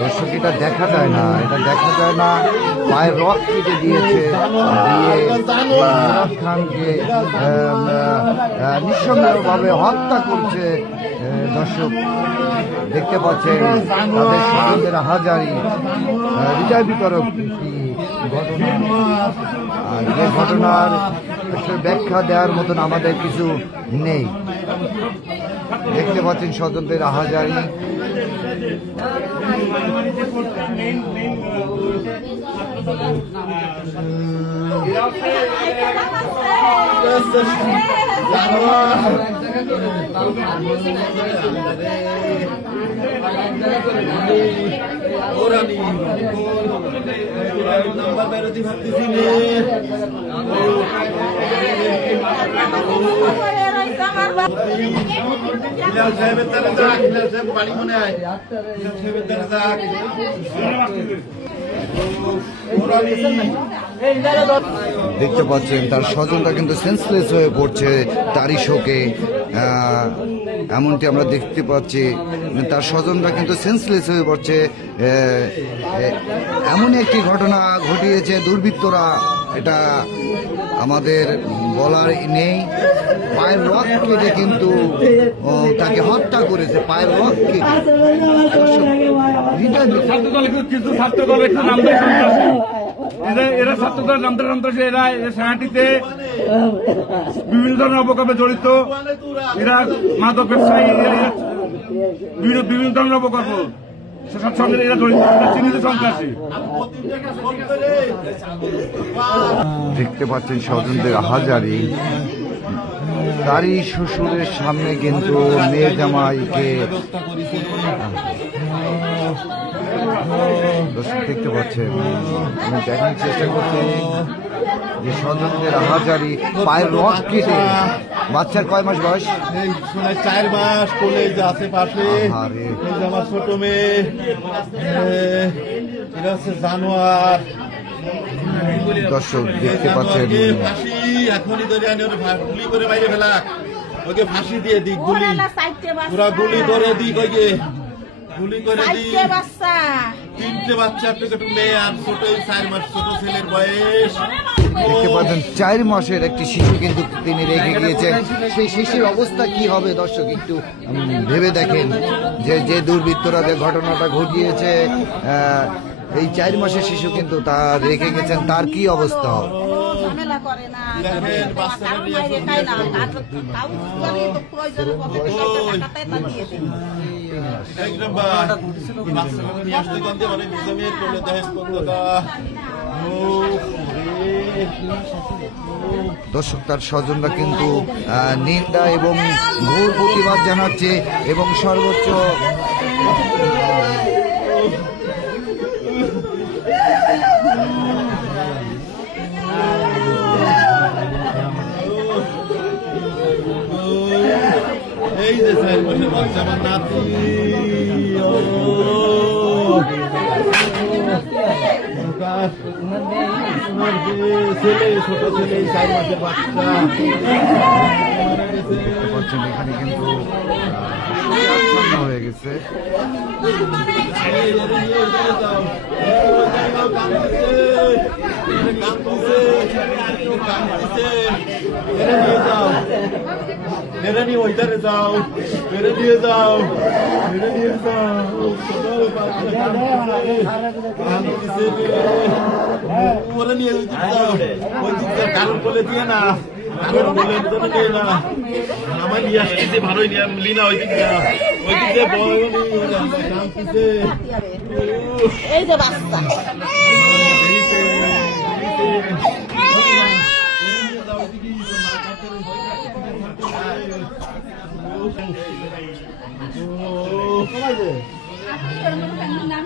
দর্শক এটা দেখা যায় না, এটা দেখা যায় না। পায়ের রক কেটে দিয়েছে, দিয়ে মুরাদ খানকে নিঃসন্দেহভাবে হত্যা করছে। দর্শক দেখতে পাচ্ছেন তাদের স্বজনদের হাজারি হৃদয় বিতরক ঘটনা। আর যে ঘটনার ব্যাখ্যা দেওয়ার মতন আমাদের কিছু নেই। দেখতে পাচ্ছেন স্বজনদের হাজারি। দেখতে পাচ্ছেন তার স্বজনরা কিন্তু সেন্সলেস হয়ে পড়ছে তারই শোকে। এমনটি আমরা দেখতে পাচ্ছি, তার স্বজনরা কিন্তু সেন্সলেস হয়ে পড়ছে। এমন একটি ঘটনা ঘটিয়েছে দুর্বৃত্তরা, এটা আমাদের বলার নেই। পায়ের রক কেটে কিন্তু তাকে হত্যা করেছে, পায়ের রক কেটে। এরা ছাত্রদল সন্ত্রাসী, এরা সেনাটিতে বিভিন্ন ধরনের অপকর্মে জড়িত। এরা মাদক ব্যবসায়ী, বিভিন্ন ধরনের অপকর্ম এরা জড়িত, চিহ্নিত সন্ত্রাসী। দেখতে পাচ্ছেন স্বজনদের হাজারি, তারই শ্বশুরের সামনে কিন্তু মেয়ে জামাইকে দেখতে পাচ্ছেন। আমি দেখার চেষ্টা করছি যে স্বজনদের হাজারি পায়ের রক কেটে। বাচ্চার কয় মাস বয়স? 4 মাস। কলেজ আশেপাশে আমার ছোট মেয়ে, এটা হচ্ছে জানোয়ার। দর্শক দেখতে পাচ্ছেন এখনই ধরে আনি, গুলি করে বাইরে ফেলা, ওকে ফাঁসি দিয়ে দিক, গুলি পুরা গুলি করে দিক, ওকে গুলি করে দিক। 3টে বাচ্চা, একটা মেয়ে আর ছোট 4 মাস ছোট ছেলের বয়স। দেখতে পাচ্ছেন 4 মাসের একটি শিশু কিন্তু তিনি রেখে গিয়েছেন। সেই শিশুর অবস্থা কি হবে দর্শক একটু ভেবে দেখেন, যে দুর্বৃত্তরা যে ঘটনাটা ঘটিয়েছে, এই 4 মাসের শিশু কিন্তু তা রেখে গেছেন, তার কি অবস্থা হবে? দর্শক তার স্বজনরা কিন্তু নিন্দা এবং ঘোর প্রতিবাদ জানাচ্ছে এবং সর্বোচ্চ এই যে 4 মাসের বাচ্চা আমার নাতি, ছেলে, ছোট ছেলে, 4 মাসের বাচ্চা। এখানে কিন্তু হয়ে গেছে। মেরে নিয়ে ওইধারে যাও, মেরে দিয়ে যাও, মেরে দিয়ে যাও। ওরা নিয়ে ওই দিকে যাও, ওই দিকে কারণ বলে দিয়ে না, কারণ বলে নিয়ে না, আমার নিয়ে আসতেছে ভালোই নিয়ে লি না, ওই দিক দিয়ে, ওই দিক দিয়ে বলছে এই যে বাচ্চা নাম